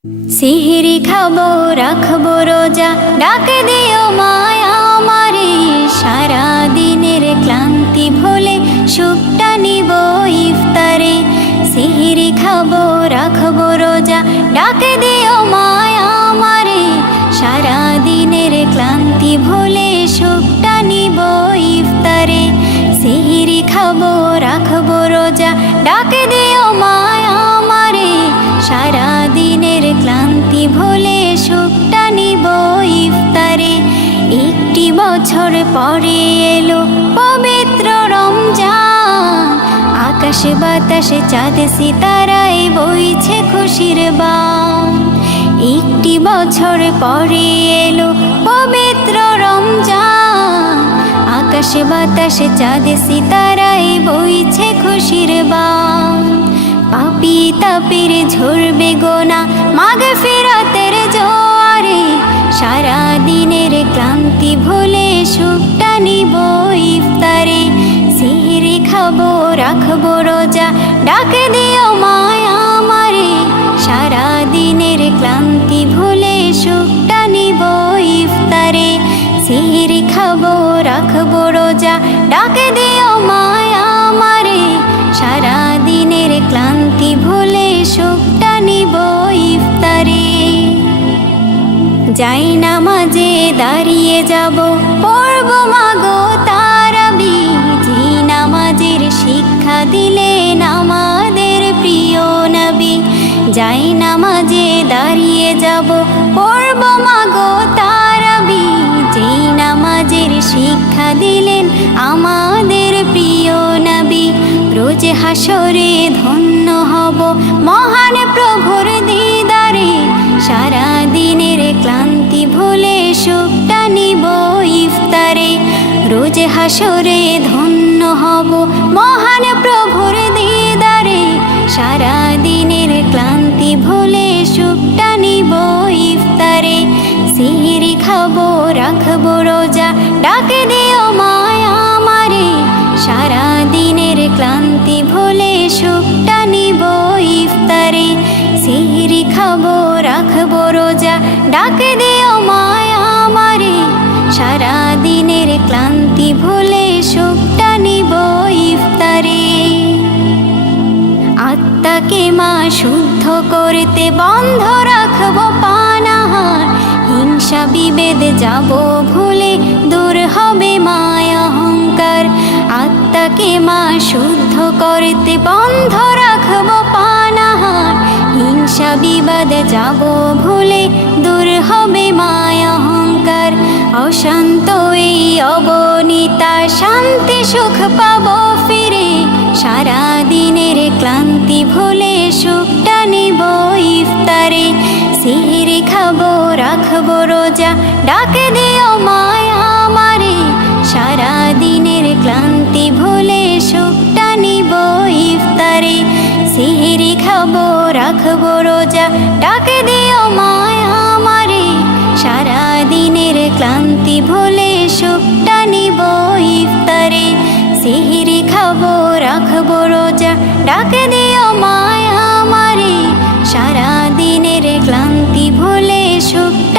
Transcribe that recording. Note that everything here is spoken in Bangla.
সিহরি খাবো রাখবো রোজা, ডাক দিও মায়া আমারে। সারা দিনের ক্লান্তি ভুলে সুখটা নিব ইফতারে। সিহরি খাবো রাখবো রোজা, ডাক দিও মায়া আমারে। সারা দিনের ক্লান্তি ভুলে সুখটা নিব ইফতারে। সিহরি খাবো রাখবো রোজা, ডাক দিও মায়া আমারে। সারা দিনের ক্লান্তি ভুলে সুখটা নিব ইফতারে। একটি বছর পরে এলো পবিত্র রমজান, আকাশে বাতাসে চাঁদ সিতারায় বইছে খুশির বান। একটি বছর পরে এলো পবিত্র রমজান, আকাশে বাতাসে চাঁদ সিতারায় বইছে খুশির বান। পাপী তাপের ঝরবে গোনা মাগফিরাতের জোয়ারে। সারা দিনের ক্লান্তি ভুলে সুখটা নিব ইফতারে। সিহরি খাবো রাখবো রোজা, ডাক দিও মায়া আমারে। সারা দিনের ক্লান্তি ভুলে সুখটা নিব ইফতারে। সিহরি খাবো রাখবো রোজা, ডাক দিও মায়া আমারে। সারা দিনের ক্লান্তি ভুলে সুখটা নিব ইফতারে। যাই নামাজে দাঁড়িয়ে যাব, পড়ব মাগো তারাবি। যে নামাজের শিক্ষা দিলেন আমাদের প্রিয় নবী। যাই নামাজে দাঁড়িয়ে যাব, পড়ব মাগো তারাবি। যে নামাজের শিক্ষা দিলেন আমাদের প্রিয় নবী। রোজ হাসরে ধন্য হব মহান প্রভুর দিদারে। সারা দিনের ক্লান্তি ভুলে সুখটা নিব ইফতারে। রোজ হাসরে ধন্য হব মহান প্রভুর দিদারে। সারা দিনের ক্লান্তি ভুলে সুখটা নিব ইফতারে। সিহরি খাবো রাখবো রোজা, ডাক দিও মায়া আমারে। সারা দিনের ক্লান্তি ভুলে সুখটা নিব ইফতারে। সিহরি খাবো রাখবো রোজা, ডাক দিও মায়া আমারে। সারা দিনের ক্লান্তি ভুলে সুখটা নিব ইফতারে। আত্মাকে মা শুদ্ধ করতে বন্ধ রাখবো পানাহার। হিংসা বিভেদ যাব ভুলে দূর হবে মায়া অহংকার। আত্মাকে মা শুদ্ধ করতে বন্ধ রাখবো পানাহার। হিংসা বিবাদ যাব ভুলে দূর হবে মায়া অহংকার। অশান্ত এই অবনীতা শান্তি সুখ পাবো ফিরে। সারা দিনের ক্লান্তি ভুলে সুখটা নিব ইফতারে। সিহরি খাবো রাখবো রোজা, ডাক দিও মায়া আমারে। সারা দিনের ক্লান্তি ভুলে সুখটা নিব ইফতারে। সিহরি খাবো রাখবো রোজা, ডাক দিও মায়া আমারে। সারা দিনের ক্লান্তি ভুলে সুখটা নিব ইফতারে। সিহরি খাবো রাখবো রোজা, ডাক দিও মায়া আমারে। সারা দিনের ক্লান্তি ভুলে সুখ